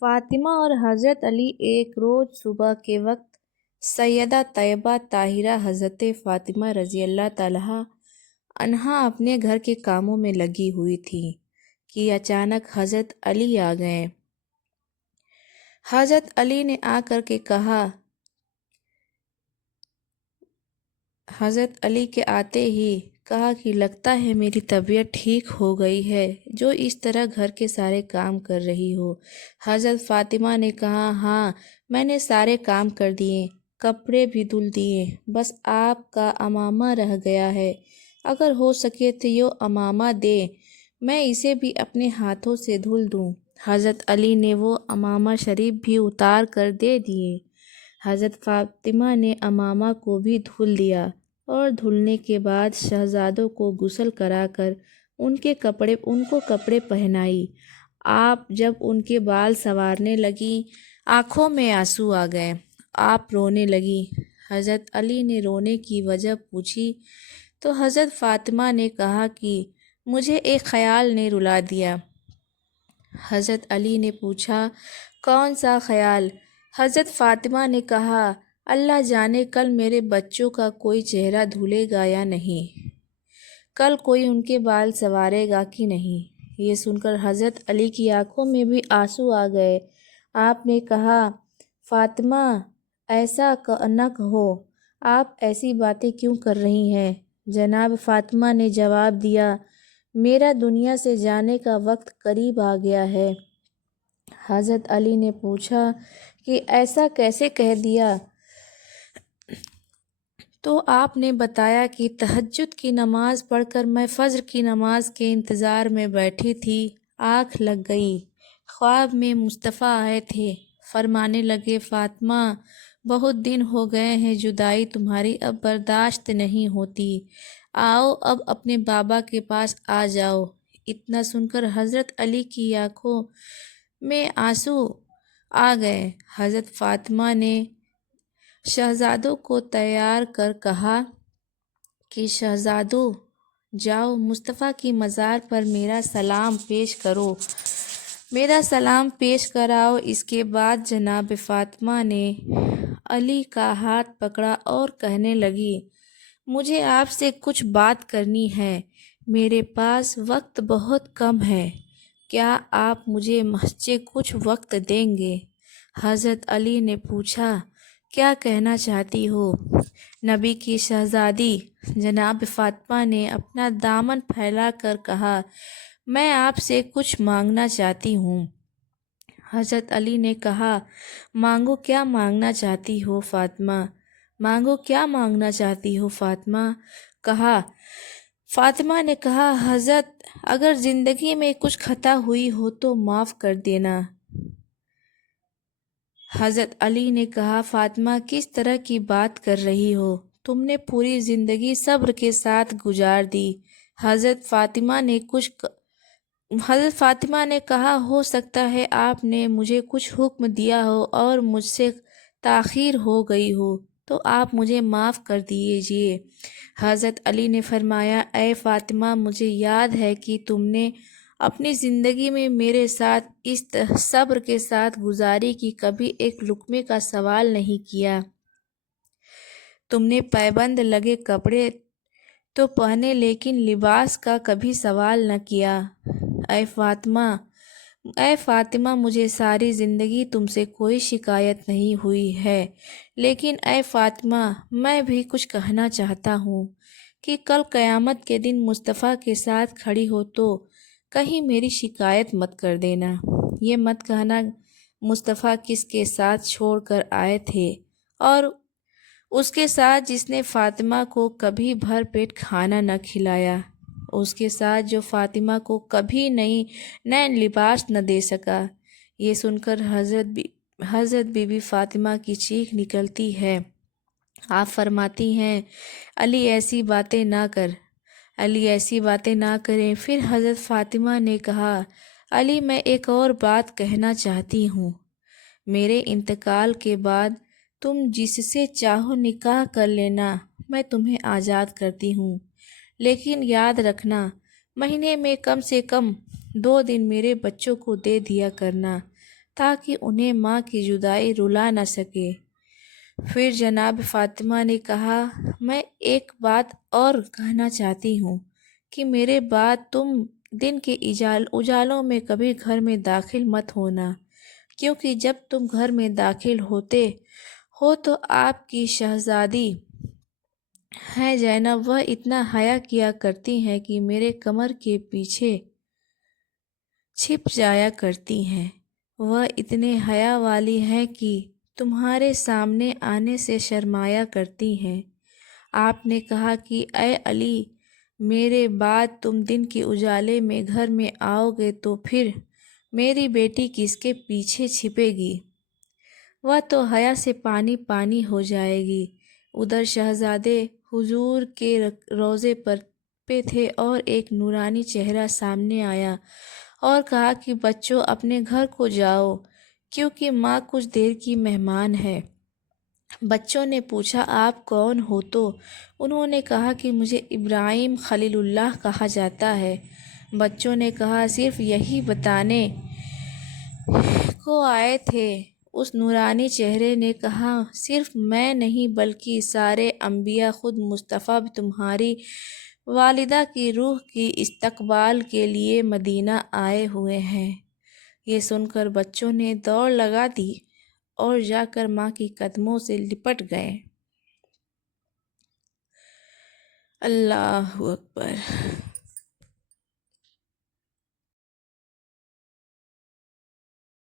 فاطمہ اور حضرت علی ایک روز صبح کے وقت سیدہ طیبہ طاہرہ حضرت فاطمہ رضی اللہ تعالیٰ عنہا اپنے گھر کے کاموں میں لگی ہوئی تھیں کہ اچانک حضرت علی آ گئے۔ حضرت علی نے آ کر کے کہا، حضرت علی کے آتے ہی کہا کہ لگتا ہے میری طبیعت ٹھیک ہو گئی ہے جو اس طرح گھر کے سارے کام کر رہی ہو۔ حضرت فاطمہ نے کہا، ہاں میں نے سارے کام کر دیے، کپڑے بھی دھل دیے، بس آپ کا عمامہ رہ گیا ہے، اگر ہو سکے تو یہ عمامہ دے، میں اسے بھی اپنے ہاتھوں سے دھل دوں۔ حضرت علی نے وہ عمامہ شریف بھی اتار کر دے دیے۔ حضرت فاطمہ نے عمامہ کو بھی دھل دیا اور دھلنے کے بعد شہزادوں کو غسل کرا کر ان کو کپڑے پہنائی۔ آپ جب ان کے بال سنوارنے لگیں، آنکھوں میں آنسو آ گئے، آپ رونے لگیں۔ حضرت علی نے رونے کی وجہ پوچھی تو حضرت فاطمہ نے کہا کہ مجھے ایک خیال نے رلا دیا۔ حضرت علی نے پوچھا، کون سا خیال؟ حضرت فاطمہ نے کہا، اللہ جانے کل میرے بچوں کا کوئی چہرہ دھلے گا یا نہیں، کل کوئی ان کے بال سنوارے گا کہ نہیں۔ یہ سن کر حضرت علی کی آنکھوں میں بھی آنسو آ گئے۔ آپ نے کہا، فاطمہ ایسا نہ کہو، آپ ایسی باتیں کیوں کر رہی ہیں؟ جناب فاطمہ نے جواب دیا، میرا دنیا سے جانے کا وقت قریب آ گیا ہے۔ حضرت علی نے پوچھا کہ ایسا کیسے کہہ دیا؟ تو آپ نے بتایا کہ تہجد کی نماز پڑھ کر میں فجر کی نماز کے انتظار میں بیٹھی تھی، آنکھ لگ گئی، خواب میں مصطفیٰ آئے تھے، فرمانے لگے، فاطمہ بہت دن ہو گئے ہیں، جدائی تمہاری اب برداشت نہیں ہوتی، آؤ اب اپنے بابا کے پاس آ جاؤ۔ اتنا سن کر حضرت علی کی آنکھوں میں آنسو آ گئے۔ حضرت فاطمہ نے شہزادوں کو تیار کر کہا کہ شہزادوں جاؤ مصطفیٰ کی مزار پر میرا سلام پیش کراؤ۔ اس کے بعد جناب فاطمہ نے علی کا ہاتھ پکڑا اور کہنے لگی، مجھے آپ سے کچھ بات کرنی ہے، میرے پاس وقت بہت کم ہے، کیا آپ مجھے محض کچھ وقت دیں گے؟ حضرت علی نے پوچھا، کیا کہنا چاہتی ہو؟ نبی کی شہزادی جناب فاطمہ نے اپنا دامن پھیلا کر کہا، میں آپ سے کچھ مانگنا چاہتی ہوں۔ حضرت علی نے کہا، مانگو، کیا مانگنا چاہتی ہو فاطمہ؟ مانگو، کیا مانگنا چاہتی ہو فاطمہ؟ فاطمہ نے کہا، حضرت اگر زندگی میں کچھ خطا ہوئی ہو تو معاف کر دینا۔ حضرت علی نے کہا، فاطمہ کس طرح کی بات کر رہی ہو؟ تم نے پوری زندگی صبر کے ساتھ گزار دی۔ حضرت فاطمہ نے کہا، ہو سکتا ہے آپ نے مجھے کچھ حکم دیا ہو اور مجھ سے تاخیر ہو گئی ہو تو آپ مجھے معاف کر دیجیے۔ حضرت علی نے فرمایا، اے فاطمہ مجھے یاد ہے کہ تم نے اپنی زندگی میں میرے ساتھ اس صبر کے ساتھ گزاری کی کبھی ایک لقمے کا سوال نہیں کیا، تم نے پابند لگے کپڑے تو پہنے لیکن لباس کا کبھی سوال نہ کیا۔ اے فاطمہ مجھے ساری زندگی تم سے کوئی شکایت نہیں ہوئی ہے، لیکن اے فاطمہ میں بھی کچھ کہنا چاہتا ہوں کہ کل قیامت کے دن مصطفیٰ کے ساتھ کھڑی ہو تو کہیں میری شکایت مت کر دینا، یہ مت کہنا مصطفیٰ کس کے ساتھ چھوڑ کر آئے تھے اور اس کے ساتھ جس نے فاطمہ کو کبھی بھر پیٹ کھانا نہ کھلایا، اس کے ساتھ جو فاطمہ کو کبھی نئے لباس نہ دے سکا۔ یہ سن کر حضرت بی بی فاطمہ کی چیخ نکلتی ہے۔ آپ فرماتی ہیں، علی ایسی باتیں نہ کریں۔ پھر حضرت فاطمہ نے کہا، علی میں ایک اور بات کہنا چاہتی ہوں، میرے انتقال کے بعد تم جس سے چاہو نکاح کر لینا، میں تمہیں آزاد کرتی ہوں، لیکن یاد رکھنا مہینے میں کم سے کم 2 دن میرے بچوں کو دے دیا کرنا تاکہ انہیں ماں کی جدائی رلا نہ سکے۔ پھر جناب فاطمہ نے کہا، میں ایک بات اور کہنا چاہتی ہوں کہ میرے بعد تم دن کے اجالوں میں کبھی گھر میں داخل مت ہونا، کیونکہ جب تم گھر میں داخل ہوتے ہو تو آپ کی شہزادی ہے زینب، وہ اتنا حیا کیا کرتی ہیں کہ میرے کمر کے پیچھے چھپ جایا کرتی ہیں۔ وہ اتنے حیا والی ہیں کہ تمہارے سامنے آنے سے شرمایا کرتی ہیں۔ آپ نے کہا کہ اے علی، میرے بعد تم دن کے اجالے میں گھر میں آؤ گے تو پھر میری بیٹی کس کے پیچھے چھپے گی؟ وہ تو حیا سے پانی پانی ہو جائے گی۔ ادھر شہزادے حضور کے روضے پر پہ تھے اور ایک نورانی چہرہ سامنے آیا اور کہا کہ بچوں اپنے گھر کو جاؤ، کیونکہ ماں کچھ دیر کی مہمان ہے۔ بچوں نے پوچھا، آپ کون ہو؟ تو انہوں نے کہا کہ مجھے ابراہیم خلیل اللہ کہا جاتا ہے۔ بچوں نے کہا، صرف یہی بتانے کو آئے تھے؟ اس نورانی چہرے نے کہا، صرف میں نہیں بلکہ سارے انبیاء، خود مصطفیٰ بھی تمہاری والدہ کی روح کی استقبال کے لیے مدینہ آئے ہوئے ہیں۔ یہ سن کر بچوں نے دوڑ لگا دی اور جا کر ماں کے قدموں سے لپٹ گئے۔ اللہ اکبر۔